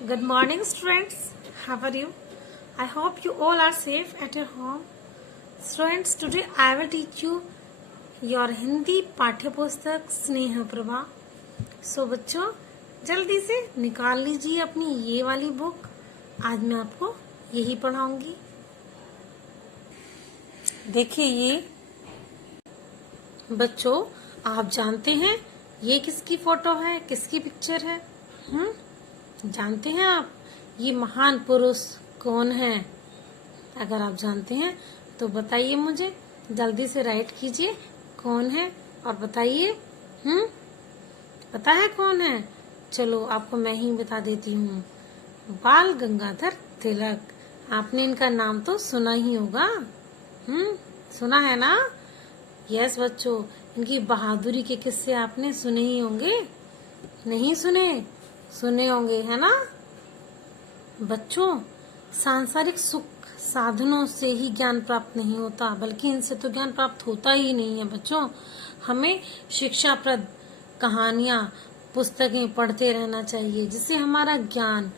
Good morning, students. How are you? I hope you all are safe at your home. Students, today I will teach you your Hindi पाठ्य पुस्तक स्नेह प्रभा. सो बच्चों, जल्दी से निकाल लीजिए अपनी ये वाली बुक. आज मैं आपको यही पढ़ाऊंगी. देखिए ये बच्चों, आप जानते हैं ये किसकी फोटो है, किसकी पिक्चर है? जानते हैं आप ये महान पुरुष कौन है? अगर आप जानते हैं तो बताइए मुझे. जल्दी से राइट कीजिए कौन है और बताइए. पता है कौन है? चलो आपको मैं ही बता देती हूँ. बाल गंगाधर तिलक. आपने इनका नाम तो सुना ही होगा. सुना है ना? यस बच्चों, इनकी बहादुरी के किस्से आपने सुने ही होंगे. नहीं सुने? सुने होंगे, है ना? बच्चों, सांसारिक सुख साधनों से ही ज्ञान प्राप्त नहीं होता, बल्कि इनसे तो ज्ञान प्राप्त होता ही नहीं है. बच्चों, हमें शिक्षाप्रद कहानियां, पुस्तकें पढ़ते रहना चाहिए, जिससे हमारा ज्ञान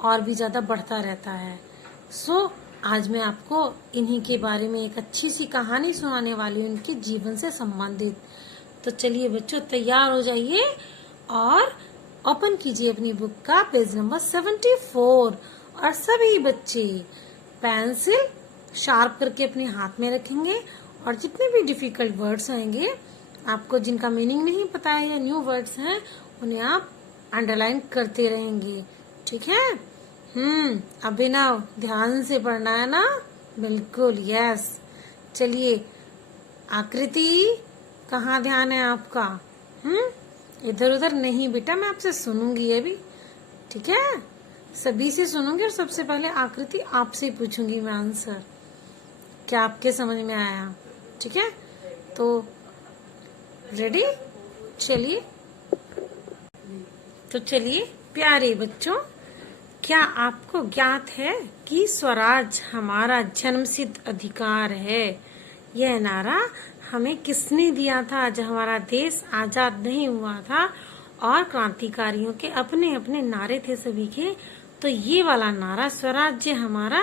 और भी ज्यादा बढ़ता रहता है. सो आज मैं आपको इन्हीं के बारे में एक अच्छी सी कहानी सुनाने वाली हूँ, इनके जीवन से संबंधित. तो चलिए बच्चों, तैयार हो जाइए और ओपन कीजिए अपनी बुक का पेज नंबर 74 और सभी बच्चे पेंसिल शार्प करके अपने हाथ में रखेंगे और जितने भी डिफिकल्ट वर्ड्स आएंगे, आपको जिनका मीनिंग नहीं पता है या न्यू वर्ड्स हैं, उन्हें आप अंडरलाइन करते रहेंगे. ठीक है? अभिनव, ध्यान से पढ़ना है ना? बिल्कुल, यस. चलिए, आकृति, कहाँ ध्यान है आपका? इधर उधर नहीं बेटा, मैं आपसे सुनूंगी अभी. ठीक है? सभी से सुनूंगी और सबसे पहले आकृति आपसे पूछूंगी मैं आंसर. क्या आपके समझ में आया? ठीक है? तो रेडी? चलिए. तो चलिए प्यारे बच्चों, क्या आपको ज्ञात है कि स्वराज हमारा जन्मसिद्ध अधिकार है? यह नारा हमें किसने दिया था जब हमारा देश आजाद नहीं हुआ था और क्रांतिकारियों के अपने अपने नारे थे सभी के? तो ये वाला नारा, स्वराज्य हमारा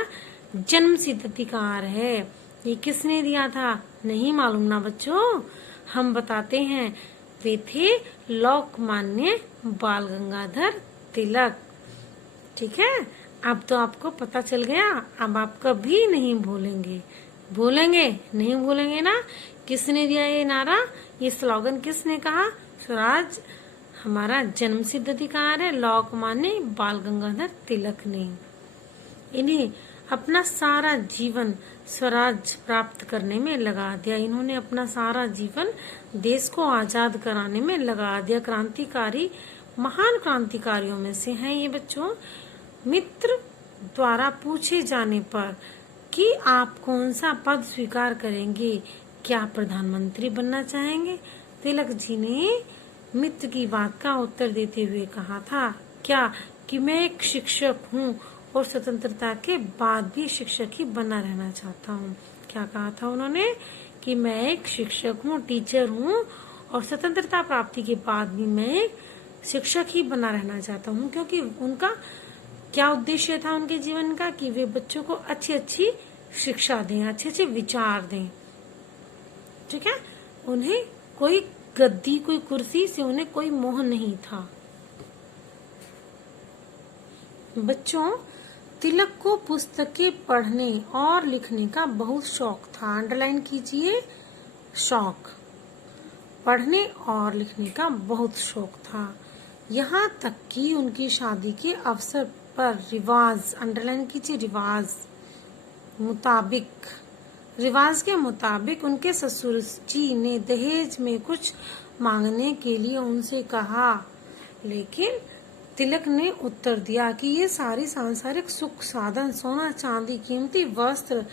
जन्मसिद्ध अधिकार है, ये किसने दिया था? नहीं मालूम ना बच्चों? हम बताते हैं. वे थे लोकमान्य बाल गंगाधर तिलक. ठीक है? अब तो आपको पता चल गया. अब आप कभी नहीं भूलेंगे. भूलेंगे? नहीं भूलेंगे ना? किसने दिया ये नारा? ये स्लोगन किसने कहा? स्वराज हमारा जन्मसिद्ध अधिकार है, लोकमान्य बाल गंगाधर तिलक ने. इन्हें अपना सारा जीवन स्वराज प्राप्त करने में लगा दिया. इन्होंने अपना सारा जीवन देश को आजाद कराने में लगा दिया. क्रांतिकारी, महान क्रांतिकारियों में से हैं ये बच्चों. मित्र द्वारा पूछे जाने पर कि आप कौन सा पद स्वीकार करेंगे, क्या प्रधानमंत्री बनना चाहेंगे, तिलक जी ने मित्र की बात का उत्तर देते हुए कहा था क्या कि मैं एक शिक्षक हूँ और स्वतंत्रता के बाद भी शिक्षक ही बना रहना चाहता हूँ. क्या कहा था उन्होंने? कि मैं एक शिक्षक हूँ, टीचर हूँ और स्वतंत्रता प्राप्ति के बाद भी मैं एक शिक्षक ही बना रहना चाहता हूँ. क्योंकि उनका क्या उद्देश्य था उनके जीवन का? कि वे बच्चों को अच्छी अच्छी शिक्षा दें, अच्छे अच्छे विचार दें. ठीक है? उन्हें कोई गद्दी, कोई कुर्सी से उन्हें कोई मोह नहीं था. बच्चों, तिलक को पुस्तकें पढ़ने और लिखने का बहुत शौक था. अंडरलाइन कीजिए, शौक. पढ़ने और लिखने का बहुत शौक था. यहाँ तक कि उनकी शादी के अवसर पर रिवाज, अंडरलाइन कीजिए, रिवाज के मुताबिक उनके ससुर जी ने दहेज में कुछ मांगने के लिए उनसे कहा, लेकिन तिलक ने उत्तर दिया कि ये सारी सांसारिक सुख साधन, सोना चांदी, कीमती वस्त्र,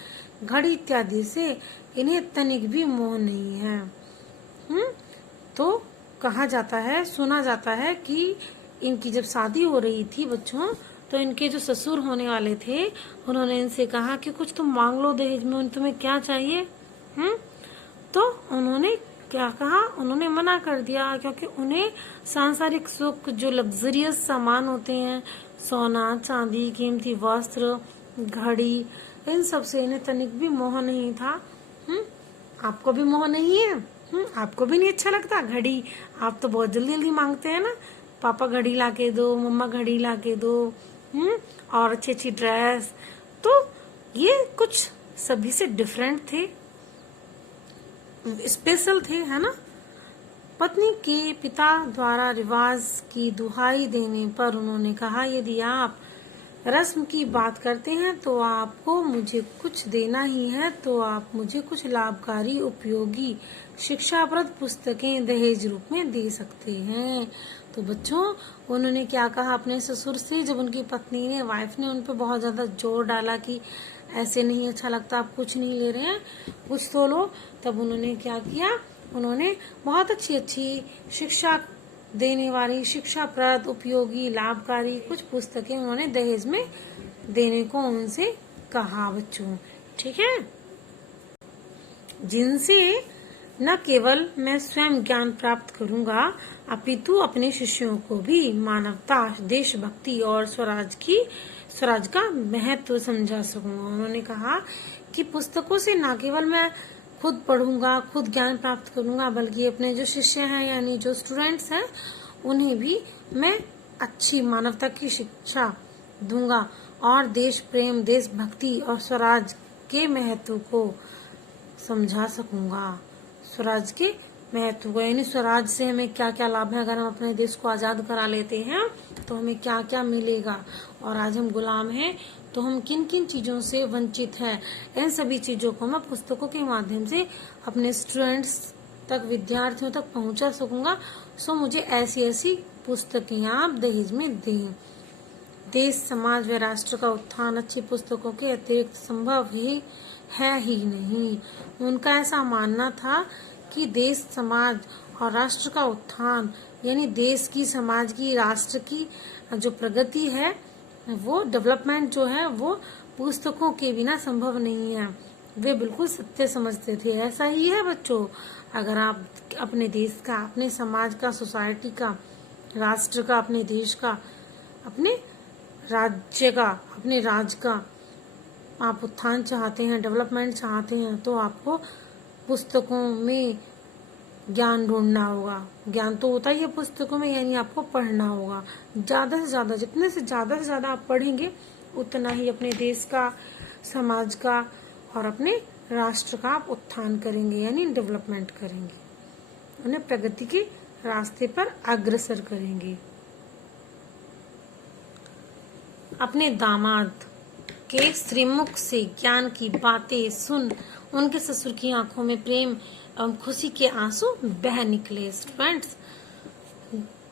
घड़ी इत्यादि से इन्हें तनिक भी मोह नहीं है. तो कहा जाता है, सुना जाता है कि इनकी जब शादी हो रही थी बच्चों, तो इनके जो ससुर होने वाले थे, उन्होंने इनसे कहा कि कुछ तुम मांग लो दहेज में, तुम्हें क्या चाहिए? तो उन्होंने क्या कहा? उन्होंने मना कर दिया, क्योंकि उन्हें सांसारिक सुख, जो लग्जरियस सामान होते हैं, सोना, चांदी, कीमती वस्त्र, घड़ी, इन सब से इन्हें तनिक भी मोह नहीं था। आपको भी मोह नहीं है? आपको भी नहीं अच्छा लगता घड़ी? आप तो बहुत जल्दी जल्दी मांगते हैं ना, पापा घड़ी ला के दो, मम्मा घड़ी ला के दो, और अच्छी अच्छी ड्रेस। तो ये कुछ सभी से डिफरेंट थे, स्पेशल थे, है ना। पत्नी के पिता द्वारा रिवाज की दुहाई देने पर उन्होंने कहा, यदि आप रस्म की बात करते हैं तो आपको मुझे कुछ देना ही है, तो आप मुझे कुछ लाभकारी, उपयोगी, शिक्षाप्रद पुस्तकें दहेज रूप में दे सकते हैं। तो बच्चों, उन्होंने क्या कहा अपने ससुर से, जब उनकी पत्नी ने, वाइफ ने उन पर बहुत ज्यादा जोर डाला कि ऐसे नहीं अच्छा लगता, आप कुछ नहीं ले रहे हैं, कुछ तो लो। तब उन्होंने क्या किया, उन्होंने बहुत अच्छी अच्छी शिक्षा देने वाली, शिक्षाप्रद, उपयोगी, लाभकारी कुछ पुस्तकें उन्होंने दहेज में देने को उनसे कहा बच्चों। ठीक है, जिनसे न केवल मैं स्वयं ज्ञान प्राप्त करूंगा, अपितु अपने शिष्यों को भी मानवता, देशभक्ति और स्वराज का महत्व समझा सकूंगा। उन्होंने कहा कि पुस्तकों से न केवल मैं खुद पढ़ूंगा, खुद ज्ञान प्राप्त करूंगा, बल्कि अपने जो शिष्य हैं यानी जो स्टूडेंट्स हैं उन्हें भी मैं अच्छी मानवता की शिक्षा दूंगा और देश प्रेम, देशभक्ति और स्वराज के महत्व को समझा सकूंगा। स्वराज के महत्व को, यानी स्वराज से हमें क्या क्या लाभ है, अगर हम अपने देश को आजाद करा लेते हैं तो हमें क्या क्या मिलेगा, और आज हम गुलाम हैं तो हम किन किन चीजों से वंचित हैं। इन सभी चीजों को मैं पुस्तकों के माध्यम से अपने स्टूडेंट्स तक, विद्यार्थियों तक पहुंचा सकूंगा। सो मुझे ऐसी ऐसी पुस्तकें आप दहेज में दें। देश, समाज व राष्ट्र का उत्थान अच्छी पुस्तकों के अतिरिक्त संभव है ही नहीं। उनका ऐसा मानना था कि देश, समाज और राष्ट्र का उत्थान, यानी देश की, समाज की, राष्ट्र की जो प्रगति है, वो डेवलपमेंट जो है, वो पुस्तकों के बिना संभव नहीं है। वे बिल्कुल सत्य समझते थे। ऐसा ही है बच्चों, अगर आप अपने देश का, अपने समाज का, सोसाइटी का, राष्ट्र का, अपने देश का, अपने राज्य का, अपने राज्य का आप उत्थान चाहते हैं, डेवलपमेंट चाहते हैं, तो आपको पुस्तकों में ज्ञान ढूंढना होगा। ज्ञान तो होता ही है पुस्तकों में, यानी आपको पढ़ना होगा ज्यादा से ज्यादा। जितने से ज्यादा आप पढ़ेंगे उतना ही अपने देश का, समाज का और अपने राष्ट्र का आप उत्थान करेंगे, यानी डेवलपमेंट करेंगे, उन्हें प्रगति के रास्ते पर अग्रसर करेंगे। अपने दामाद के श्रीमुख से ज्ञान की बातें सुन उनके ससुर की आंखों में प्रेम एवं खुशी के आंसू बह निकले। स्टूडेंट्स,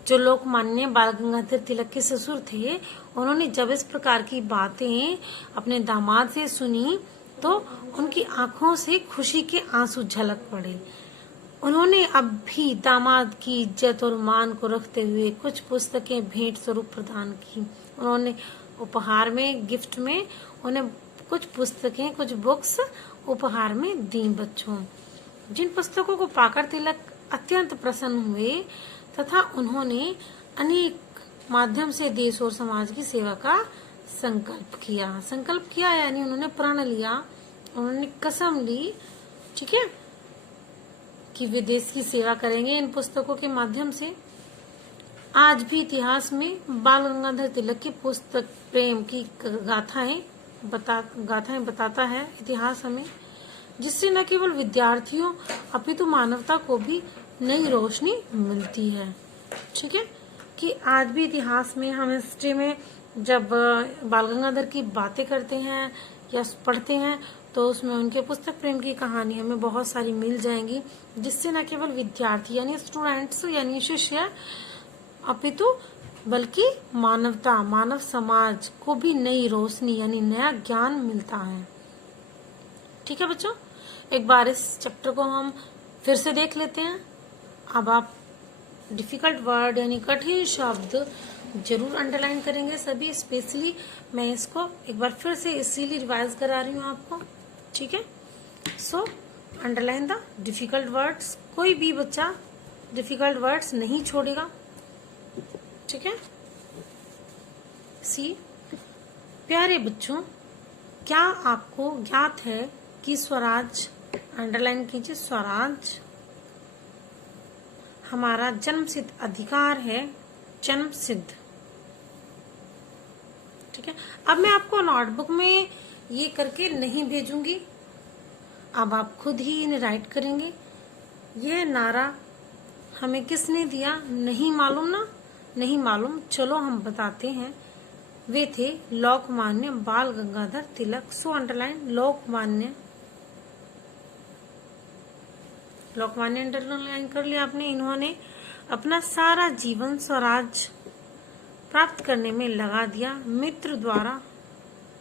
जो लोकमान्य बाल गंगाधर तिलक के ससुर थे, उन्होंने जब इस प्रकार की बातें अपने दामाद से सुनी तो उनकी आंखों से खुशी के आंसू झलक पड़े। उन्होंने अब भी दामाद की इज्जत और मान को रखते हुए कुछ पुस्तकें भेंट स्वरूप प्रदान की। उन्होंने उपहार में, गिफ्ट में उन्हें कुछ पुस्तकें, कुछ बुक्स उपहार में दी बच्चों। जिन पुस्तकों को पाकर तिलक अत्यंत प्रसन्न हुए तथा उन्होंने अनेक माध्यम से देश और समाज की सेवा का संकल्प किया यानी उन्होंने प्रण लिया, उन्होंने कसम ली, ठीक है, कि वे देश की सेवा करेंगे इन पुस्तकों के माध्यम से। आज भी इतिहास में बाल गंगाधर तिलक की पुस्तक प्रेम की गाथाएं बताता है इतिहास हमें, जिससे न केवल विद्यार्थियों अपितु मानवता को भी नई रोशनी मिलती है। ठीक है, कि आज भी इतिहास में, हम हिस्ट्री में जब बाल गंगाधर की बातें करते हैं या पढ़ते हैं तो उसमें उनके पुस्तक प्रेम की कहानी हमें बहुत सारी मिल जाएंगी, जिससे न केवल विद्यार्थी यानी स्टूडेंट्स यानी शिष्य अपितु बल्कि मानवता, मानव समाज को भी नई रोशनी यानी नया ज्ञान मिलता है। ठीक है बच्चों, एक बार इस चैप्टर को हम फिर से देख लेते हैं। अब आप डिफिकल्ट वर्ड यानी कठिन शब्द जरूर अंडरलाइन करेंगे सभी। स्पेशली मैं इसको एक बार फिर से इसीलिए रिवाइज करा रही हूँ आपको। ठीक है, so underline the difficult words. कोई भी बच्चा डिफिकल्ट वर्ड्स नहीं छोड़ेगा। ठीक है, सी। प्यारे बच्चों, क्या आपको ज्ञात है कि स्वराज, अंडरलाइन कीजिए, स्वराज हमारा जन्मसिद्ध अधिकार है, जन्मसिद्ध। ठीक है, अब मैं आपको नोटबुक में ये करके नहीं भेजूंगी, अब आप खुद ही इन्हें राइट करेंगे। यह नारा हमें किसने दिया, नहीं मालूम ना, नहीं मालूम, चलो हम बताते हैं। वे थे Lokmanya Bal Gangadhar Tilak. So underline Lokmanya, Lokmanya underline कर लिया आपने। इन्होंने अपना सारा जीवन स्वराज प्राप्त करने में लगा दिया, मित्र द्वारा,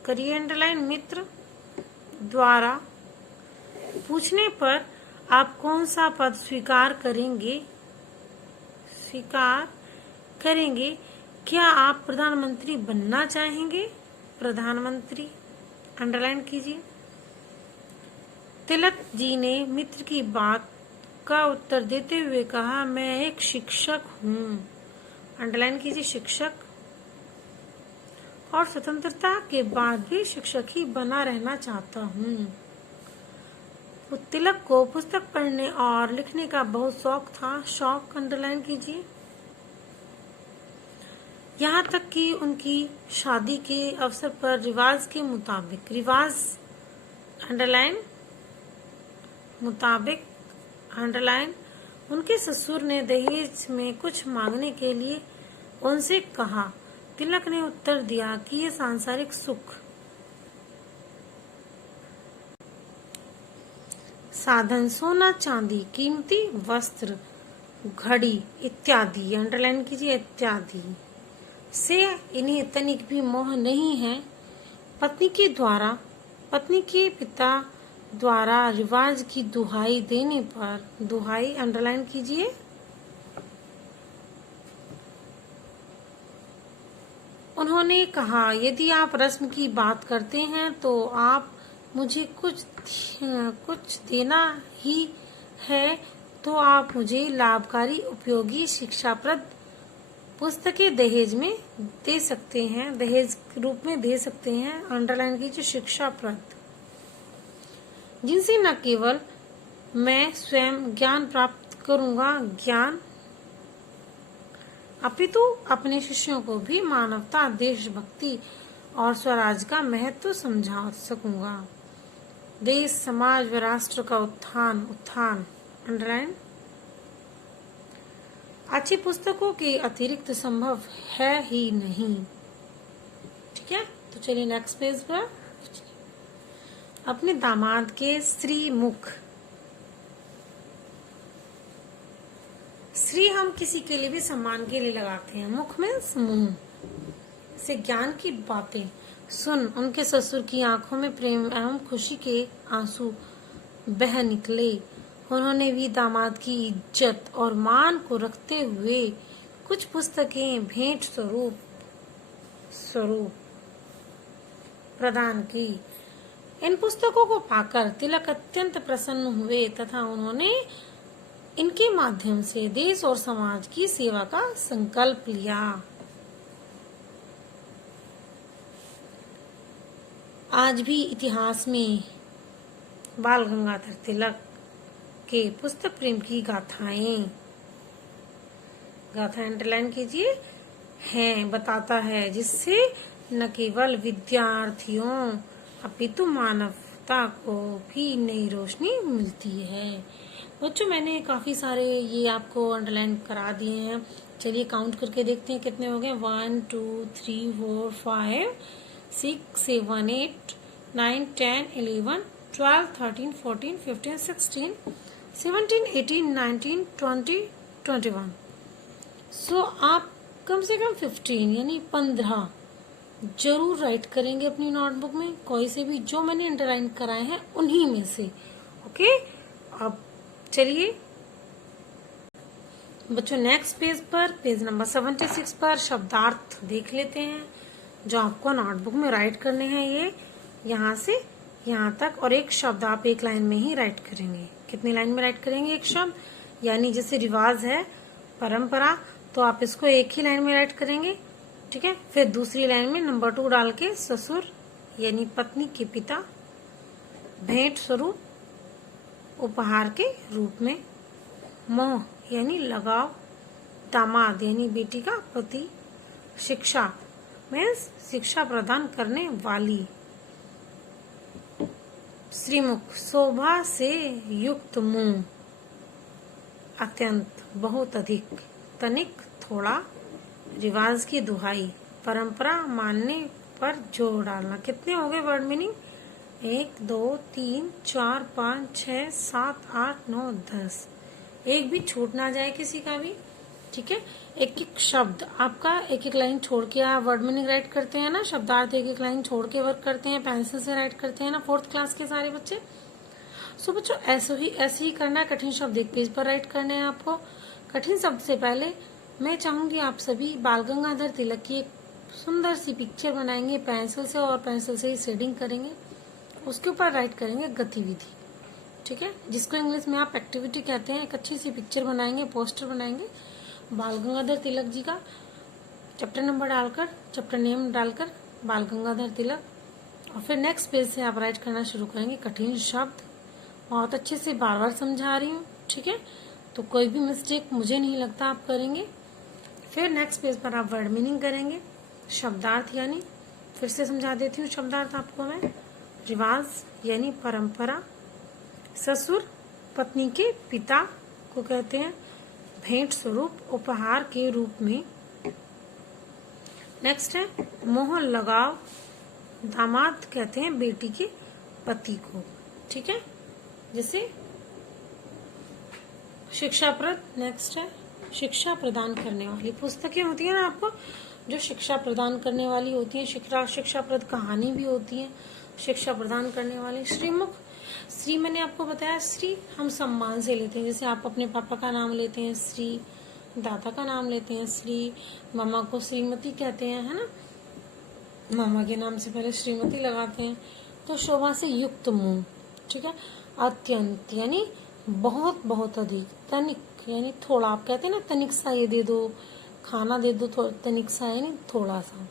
करिए अंडरलाइन, मित्र द्वारा पूछने पर आप कौन सा पद स्वीकार करेंगे, स्वीकार करेंगे, क्या आप प्रधानमंत्री बनना चाहेंगे, प्रधानमंत्री, अंडरलाइन कीजिए। तिलक जी ने मित्र की बात का उत्तर देते हुए कहा, मैं एक शिक्षक हूँ, अंडरलाइन कीजिए, शिक्षक, और स्वतंत्रता के बाद भी शिक्षक ही बना रहना चाहता हूँ। तिलक को पुस्तक पढ़ने और लिखने का बहुत शौक था, शौक, अंडरलाइन कीजिए। यहाँ तक कि उनकी शादी के अवसर पर रिवाज के मुताबिक, रिवाज अंडरलाइन, मुताबिक, अंडरलाइन, उनके ससुर ने दहेज में कुछ मांगने के लिए उनसे कहा। तिलक ने उत्तर दिया कि ये सांसारिक सुख, साधन, सोना चांदी, कीमती वस्त्र, घड़ी इत्यादि, अंडरलाइन कीजिए, इत्यादि से इन्हें तनिक भी मोह नहीं है। पत्नी के द्वारा, पत्नी के पिता द्वारा रिवाज की दुहाई देने पर, दुहाई अंडरलाइन कीजिए, उन्होंने कहा, यदि आप रस्म की बात करते हैं तो आप मुझे कुछ देना ही है, तो आप मुझे लाभकारी उपयोगी शिक्षाप्रद पुस्तकें दहेज में दे सकते हैं, दहेज के रूप में दे सकते हैं, अंडरलाइन कीजिए, शिक्षाप्रद, जिनसे न केवल मैं स्वयं ज्ञान प्राप्त करूंगा, ज्ञान, अपितु अपने शिष्यों को भी मानवता, देशभक्ति और स्वराज का महत्व समझा सकूंगा। देश, समाज व राष्ट्र का उत्थान, उत्थान, अंडरलाइन, अच्छी पुस्तकों के अतिरिक्त संभव है ही नहीं। ठीक है, तो चलिए नेक्स्ट पेज पर। अपने दामाद के श्री मुख, श्री हम किसी के लिए भी सम्मान के लिए लगाते हैं, मुख में मुंह से ज्ञान की बातें सुन उनके ससुर की आंखों में प्रेम एवं खुशी के आंसू बह निकले। उन्होंने भी दामाद की इज्जत और मान को रखते हुए कुछ पुस्तकें भेंट स्वरूप प्रदान की। इन पुस्तकों को पाकर तिलक अत्यंत प्रसन्न हुए तथा उन्होंने इनके माध्यम से देश और समाज की सेवा का संकल्प लिया। आज भी इतिहास में बाल गंगाधर तिलक के पुस्तक प्रेम की गाथाएं अंडरलाइन कीजिए, हैं, बताता है, जिससे न केवल विद्यार्थियों अपितु मानवता को भी नई रोशनी मिलती है। बच्चों, मैंने काफी सारे ये आपको अंडरलाइन करा दिए हैं। चलिए काउंट करके देखते हैं कितने हो गए। 1 2 3 4 5 6 7 8 9 10 11 12 13 14 15 16 17 18 19 20 21। सो आप कम से कम 15 यानी 15 जरूर राइट करेंगे अपनी नोटबुक में, कोई से भी जो मैंने अंडरलाइन कराए हैं उन्हीं में से। ओके, अब चलिए बच्चों नेक्स्ट पेज पर, पेज नंबर 76 पर शब्दार्थ देख लेते हैं जो आपको नोटबुक में राइट करने हैं। ये यहाँ से यहाँ तक, और एक शब्द आप एक लाइन में ही राइट करेंगे। कितनी लाइन में राइट करेंगे एक शब्द? यानी जैसे रिवाज है, परंपरा, तो आप इसको एक ही लाइन में राइट करेंगे। ठीक है। फिर दूसरी लाइन में नंबर 2 डाल के ससुर यानी पत्नी के पिता, भेंट स्वरूप उपहार के रूप में, मोह यानी लगाव, दामाद यानी बेटी का पति, शिक्षा मीन्स शिक्षा प्रदान करने वाली, श्रीमुख शोभा से युक्त मुंह, अत्यंत बहुत अधिक, तनिक थोड़ा, रिवाज की दुहाई, परंपरा मानने पर जोर डालना। कितने हो गए वर्ड मीनिंग? 1 2 3 4 5 6 7 8 9 10। एक भी छूट ना जाए किसी का भी, ठीक है। एक एक शब्द आपका एक एक लाइन छोड़ के आप वर्ड मीनिंग राइट करते हैं ना, शब्दार्थ एक एक लाइन छोड़ के वर्क करते हैं, पेंसिल से राइट करते हैं ना 4th क्लास के सारे बच्चे। सो बच्चों ऐसे ही करना है। कठिन शब्द एक पेज पर राइट करने हैं आपको। कठिन शब्द से पहले मैं चाहूंगी आप सभी बाल गंगाधर तिलक की एक सुंदर सी पिक्चर बनाएंगे पेंसिल से, और पेंसिल से ही शेडिंग करेंगे, उसके ऊपर राइट करेंगे गतिविधि, ठीक है, जिसको इंग्लिश में आप एक्टिविटी कहते हैं। एक अच्छी सी पिक्चर बनाएंगे, पोस्टर बनाएंगे बाल गंगाधर तिलक जी का, चैप्टर नंबर डालकर, चैप्टर नेम डालकर बाल गंगाधर तिलक, और फिर नेक्स्ट पेज से आप राइट करना शुरू करेंगे कठिन शब्द। बहुत अच्छे से बार बार समझा रही हूँ, ठीक है, तो कोई भी मिस्टेक मुझे नहीं लगता आप करेंगे। फिर नेक्स्ट पेज पर आप वर्ड मीनिंग करेंगे, शब्दार्थ यानी, फिर से समझा देती हूँ शब्दार्थ आपको मैं, रिवाज यानी परंपरा, ससुर पत्नी के पिता को कहते हैं, भेंट स्वरूप उपहार के रूप में। नेक्स्ट है मोह लगाव, दामाद कहते हैं बेटी के पति को, ठीक है, जैसे शिक्षाप्रद। नेक्स्ट है शिक्षा प्रदान करने वाली। पुस्तकें होती है ना आपको जो शिक्षा प्रदान करने वाली होती है, शिक्षाप्रद कहानी भी होती है शिक्षा प्रदान करने वाली। श्रीमुख, श्री मैंने आपको बताया, श्री हम सम्मान से लेते हैं, जैसे आप अपने पापा का नाम लेते हैं श्री, दादा का नाम लेते हैं श्री, मामा को श्रीमती कहते हैं, है ना, मामा के नाम से पहले श्रीमती लगाते हैं। तो शोभा से युक्त मुंह, ठीक है, अत्यंत यानी बहुत बहुत अधिक, तनिक यानी थोड़ा, आप कहते हैं ना तनिक सा ये दे दो, खाना दे दो, तनिक सा यानी थोड़ा सा।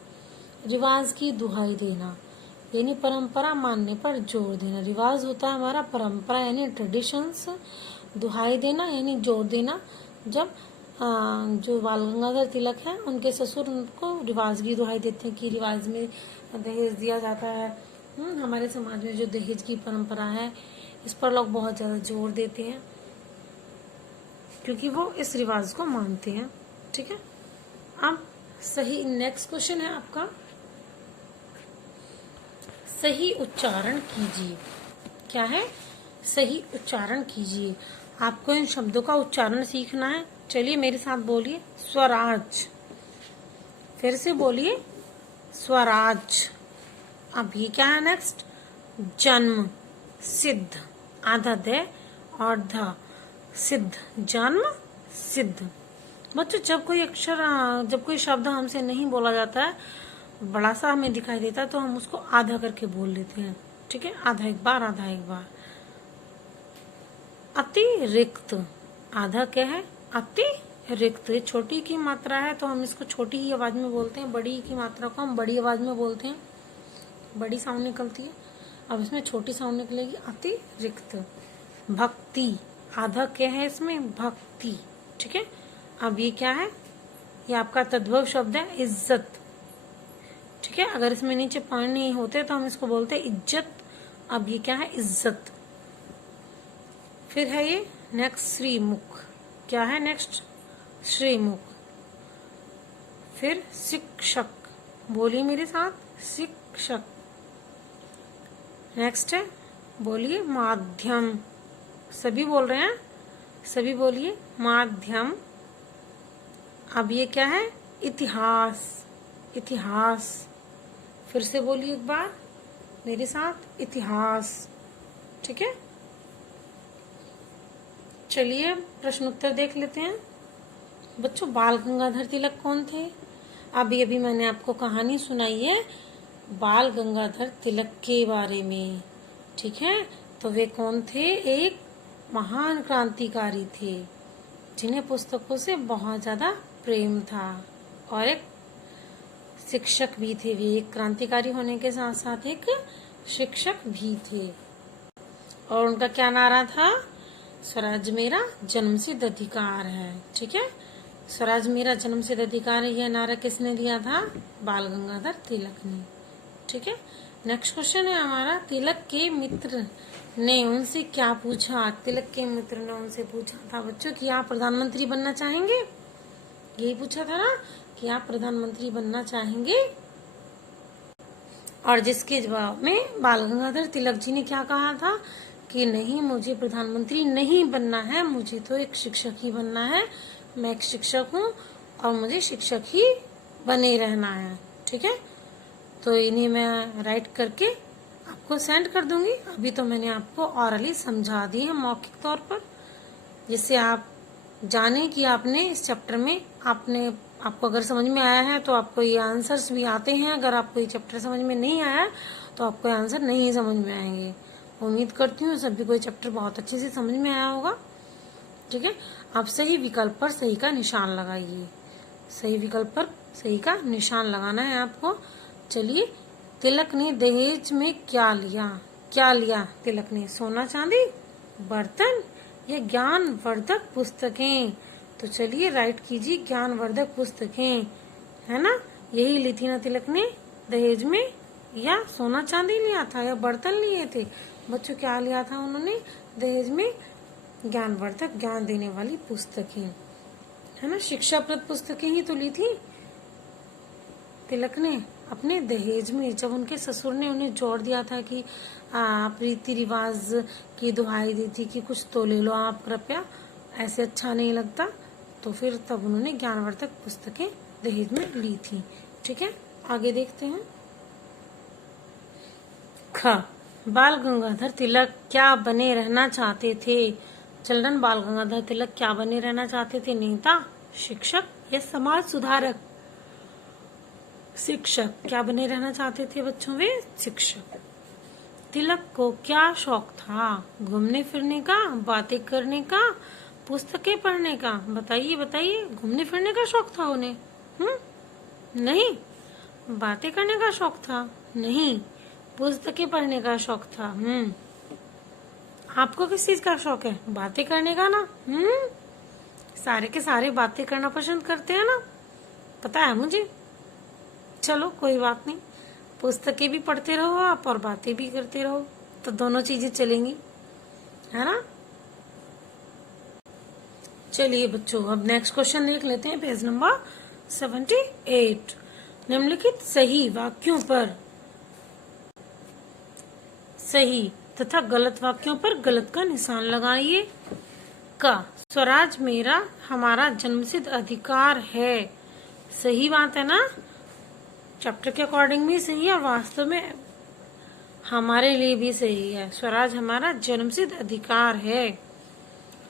रिवाज की दुहाई देना यानी परंपरा मानने पर जोर देना। रिवाज होता है हमारा परंपरा यानी ट्रेडिशंस, दुहाई देना यानी जोर देना। जब जो बाल गंगाधर तिलक है उनके ससुर उनको रिवाज की दुहाई देते हैं कि रिवाज में दहेज दिया जाता है। हमारे समाज में जो दहेज की परंपरा है इस पर लोग बहुत ज्यादा जोर देते हैं क्योंकि वो इस रिवाज को मानते हैं, ठीक है। अब सही नेक्स्ट क्वेश्चन है आपका, सही उच्चारण कीजिए। क्या है? सही उच्चारण कीजिए। आपको इन शब्दों का उच्चारण सीखना है। चलिए मेरे साथ बोलिए, स्वराज। फिर से बोलिए, स्वराज। अब ये क्या है नेक्स्ट? जन्म, सिद्ध, आधा दे और ध, सिद्ध, जन्म, सिद्ध। बच्चों जब कोई अक्षर, जब कोई शब्द हमसे नहीं बोला जाता है, बड़ा सा हमें दिखाई देता है तो हम उसको आधा करके बोल लेते हैं, ठीक है, आधा एक बार, आधा एक बार। अतिरिक्त, आधा क्या है? अतिरिक्त। ये छोटी की मात्रा है तो हम इसको छोटी ही आवाज में बोलते हैं, बड़ी की मात्रा को हम बड़ी आवाज में बोलते हैं, बड़ी साउंड निकलती है। अब इसमें छोटी साउंड निकलेगी, अतिरिक्त। भक्ति, आधा क्या है इसमें? भक्ति, ठीक है। अब ये क्या है? ये आपका तद्भव शब्द है, इज्जत, ठीक है। अगर इसमें नीचे पॉइंट नहीं होते तो हम इसको बोलते हैं इज्जत। अब ये क्या है? इज्जत। फिर है ये नेक्स्ट श्रीमुख। क्या है नेक्स्ट? श्रीमुख। फिर शिक्षक, बोलिए मेरे साथ, शिक्षक। नेक्स्ट है, बोलिए माध्यम। सभी बोल रहे हैं, सभी बोलिए, माध्यम। अब ये क्या है? इतिहास, इतिहास। फिर से बोलिए एक बार मेरे साथ, इतिहास, ठीक है। चलिए प्रश्न उत्तर देख लेते हैं। बच्चों बाल गंगाधर तिलक कौन थे? अभी अभी मैंने आपको कहानी सुनाई है बाल गंगाधर तिलक के बारे में, ठीक है। तो वे कौन थे? एक महान क्रांतिकारी थे जिन्हें पुस्तकों से बहुत ज्यादा प्रेम था और एक शिक्षक भी थे। वे एक क्रांतिकारी होने के साथ साथ एक शिक्षक भी थे। और उनका क्या नारा था? स्वराज मेरा जन्मसिद्ध अधिकार है। ठीक है, स्वराज मेरा जन्मसिद्ध अधिकार है, यह नारा किसने दिया था? बाल गंगाधर तिलक ने। ठीक है, नेक्स्ट क्वेश्चन है हमारा, तिलक के मित्र ने उनसे क्या पूछा? तिलक के मित्र ने उनसे पूछा था बच्चों कि आप प्रधानमंत्री बनना चाहेंगे? यही पूछा था ना कि आप प्रधानमंत्री बनना चाहेंगे? और जिसके जवाब में बाल गंगाधर तिलक जी ने क्या कहा था कि नहीं, मुझे प्रधानमंत्री नहीं बनना है, मुझे तो एक शिक्षक ही बनना है। मैं एक शिक्षक हूँ और मुझे शिक्षक ही बने रहना है। ठीक है, तो इन्हें मैं राइट करके आपको सेंड कर दूंगी। अभी तो मैंने आपको ऑरली समझा दी है मौखिक तौर पर, जिससे आप जाने कि आपने इस चैप्टर में आपको अगर समझ में आया है तो आपको ये आंसर्स भी आते हैं। अगर आपको ये चैप्टर समझ में नहीं आया तो आपको आंसर नहीं समझ में आएंगे। उम्मीद करती हूँ सभी को ये चैप्टर बहुत अच्छे से समझ में आया होगा। ठीक है, आप सही विकल्प पर सही का निशान लगाइए। सही विकल्प पर सही का निशान लगाना है आपको। चलिए, तिलक ने दहेज में क्या लिया? क्या लिया तिलक ने? सोना चांदी, बर्तन या ज्ञानवर्धक पुस्तकें? तो चलिए राइट कीजिए, ज्ञानवर्धक पुस्तकें, है ना। यही ली थी ना तिलक ने दहेज में, या सोना चांदी लिया था या बर्तन लिए थे? बच्चों क्या लिया था उन्होंने दहेज में? ज्ञानवर्धक, ज्ञान देने वाली पुस्तकें, है ना। शिक्षाप्रद पुस्तकें ही तो ली थी तिलक ने अपने दहेज में। जब उनके ससुर ने उन्हें जोर दिया था कि आप रीति रिवाज की दुहाई दी थी कि कुछ तो ले लो आप कृपया, ऐसे अच्छा नहीं लगता, तो फिर तब उन्होंने ज्ञानवर्धक पुस्तकें दहेज में ली थी। ठीक है, आगे देखते हैं। ख, बाल गंगाधर तिलक क्या बने रहना चाहते थे? चिल्ड्रन, बाल गंगाधर तिलक क्या बने रहना चाहते थे? नेता, शिक्षक या समाज सुधारक? शिक्षक। क्या बने रहना चाहते थे बच्चों? वे शिक्षक। तिलक को क्या शौक था? घूमने फिरने का, बातें करने का, पुस्तकें पढ़ने का? बताइए बताइए, घूमने फिरने का शौक था उन्हें? नहीं। बातें करने का शौक था? नहीं। पुस्तकें पढ़ने का शौक था? आपको किस चीज का शौक है? बातें करने का ना? सारे के सारे बातें करना पसंद करते हैं ना, पता है मुझे। चलो कोई बात नहीं, पुस्तकें भी पढ़ते रहो आप और बातें भी करते रहो, तो दोनों चीजें चलेंगी, है ना। चलिए बच्चों, अब नेक्स्ट क्वेश्चन देख लेते हैं, पेज नंबर 78। निम्नलिखित सही वाक्यों पर सही तथा गलत वाक्यों पर गलत का निशान लगाइए। का, स्वराज मेरा हमारा जन्मसिद्ध अधिकार है। सही बात है ना, चैप्टर के अकॉर्डिंग भी सही है और वास्तव में हमारे लिए भी सही है। स्वराज हमारा जन्मसिद्ध अधिकार है।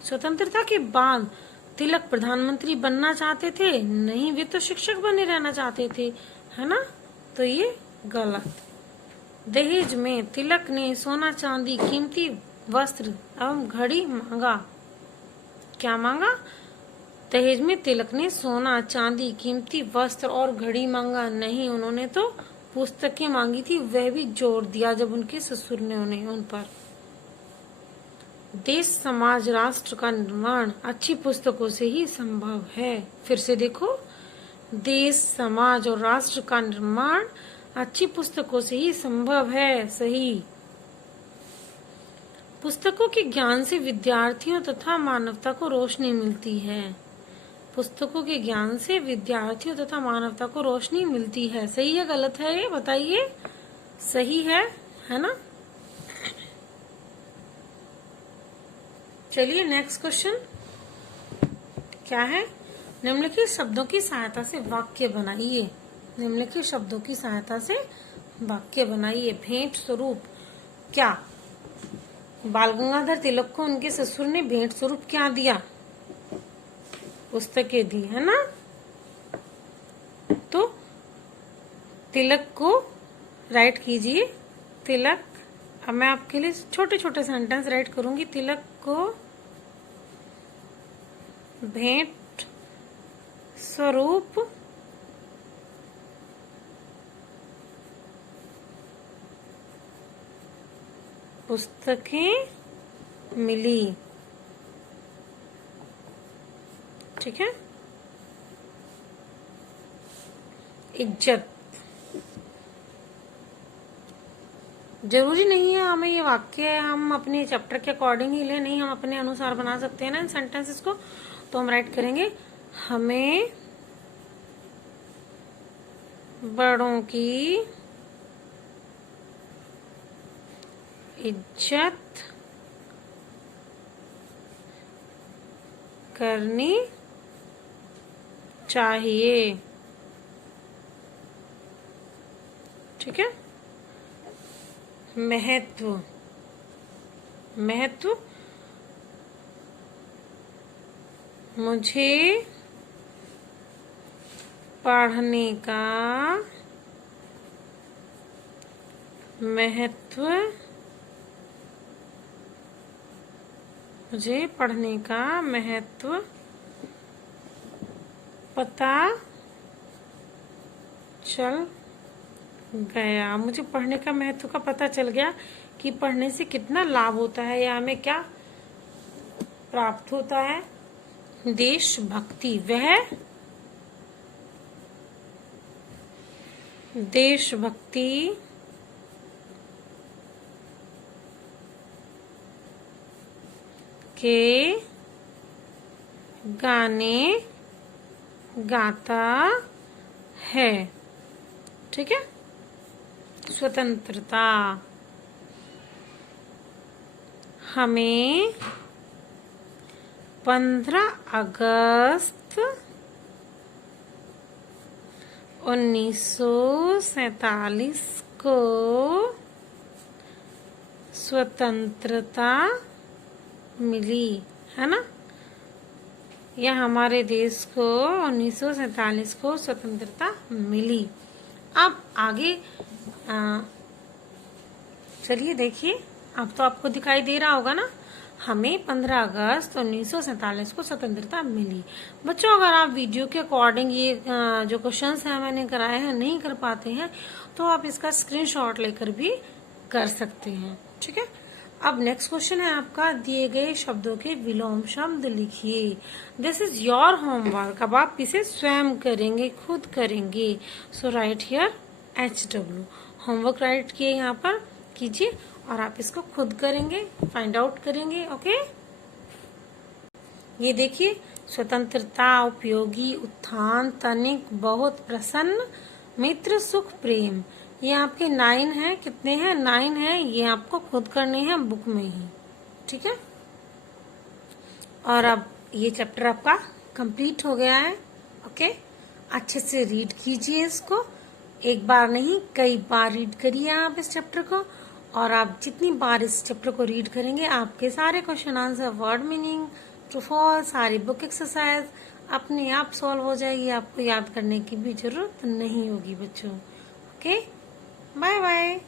स्वतंत्रता के बाद तिलक प्रधानमंत्री बनना चाहते थे? नहीं, वे तो शिक्षक बने रहना चाहते थे, है ना, तो ये गलत। दहेज में तिलक ने सोना चांदी, कीमती वस्त्र एवं घड़ी मांगा। क्या मांगा? दहेज में तिलक ने सोना चांदी, कीमती वस्त्र और घड़ी मांगा नहीं, उन्होंने तो पुस्तकें मांगी थी, वह भी जोर दिया जब उनके ससुर ने उन पर। देश समाज राष्ट्र का निर्माण अच्छी पुस्तकों से ही संभव है। फिर से देखो, देश समाज और राष्ट्र का निर्माण अच्छी पुस्तकों से ही संभव है। सही। पुस्तकों के ज्ञान से विद्यार्थियों तथा मानवता को रोशनी मिलती है। पुस्तकों के ज्ञान से विद्यार्थियों तथा मानवता को रोशनी मिलती है। सही है गलत है ये बताइए? सही है ना। चलिए नेक्स्ट क्वेश्चन क्या है? निम्नलिखित शब्दों की सहायता से वाक्य बनाइए। निम्नलिखित शब्दों की सहायता से वाक्य बनाइए। भेंट स्वरूप। क्या बाल गंगाधर तिलक को उनके ससुर ने भेंट स्वरूप क्या दिया? पुस्तकें दी, है ना। तो तिलक को राइट कीजिए। तिलक, अब मैं आपके लिए छोटे छोटे सेंटेंस राइट करूंगी। तिलक को भेंट स्वरूप पुस्तकें मिली। ठीक है। इज्जत, जरूरी नहीं है हमें ये वाक्य हम अपने चैप्टर के अकॉर्डिंग ही ले, नहीं हम अपने अनुसार बना सकते हैं ना इन सेंटेंसेस को। तो हम राइट करेंगे हमें बड़ों की इज्जत करनी चाहिए। ठीक है। महत्व, महत्व, मुझे पढ़ने का महत्व, मुझे पढ़ने का महत्व पता चल गया। मुझे पढ़ने का महत्व का पता चल गया कि पढ़ने से कितना लाभ होता है या हमें क्या प्राप्त होता है। देशभक्ति, वह देशभक्ति के गाने गाता है। ठीक है। स्वतंत्रता, हमें 15 अगस्त 1947 को स्वतंत्रता मिली, है ना। या हमारे देश को 1947 को स्वतंत्रता मिली। अब आगे चलिए देखिए, अब तो आपको दिखाई दे रहा होगा ना, हमें 15 अगस्त 1947 को स्वतंत्रता मिली। बच्चों अगर आप वीडियो के अकॉर्डिंग ये जो क्वेश्चंस हैं मैंने कराए हैं नहीं कर पाते हैं तो आप इसका स्क्रीनशॉट लेकर भी कर सकते हैं। ठीक है। अब नेक्स्ट क्वेश्चन है आपका, दिए गए शब्दों के विलोम शब्द लिखिए। This is your homework. अब आप इसे स्वयं करेंगे, खुद करेंगे। So right here HW। Homework write किए यहाँ पर कीजिए और आप इसको खुद करेंगे, फाइंड आउट करेंगे। ओके। ये देखिए, स्वतंत्रता, उपयोगी, उत्थान, तनिक, बहुत, प्रसन्न, मित्र, सुख, प्रेम। ये आपके 9 हैं। कितने हैं? 9 हैं। ये आपको खुद करने हैं बुक में ही। ठीक है। और अब ये चैप्टर आपका कंप्लीट हो गया है। ओके। अच्छे से रीड कीजिए इसको, एक बार नहीं कई बार रीड करिए आप इस चैप्टर को। और आप जितनी बार इस चैप्टर को रीड करेंगे आपके सारे question answer, word meaning, true false, सारी बुक एक्सरसाइज अपने आप सॉल्व हो जाएगी। आपको याद करने की भी जरूरत नहीं होगी बच्चों। Okay, bye bye.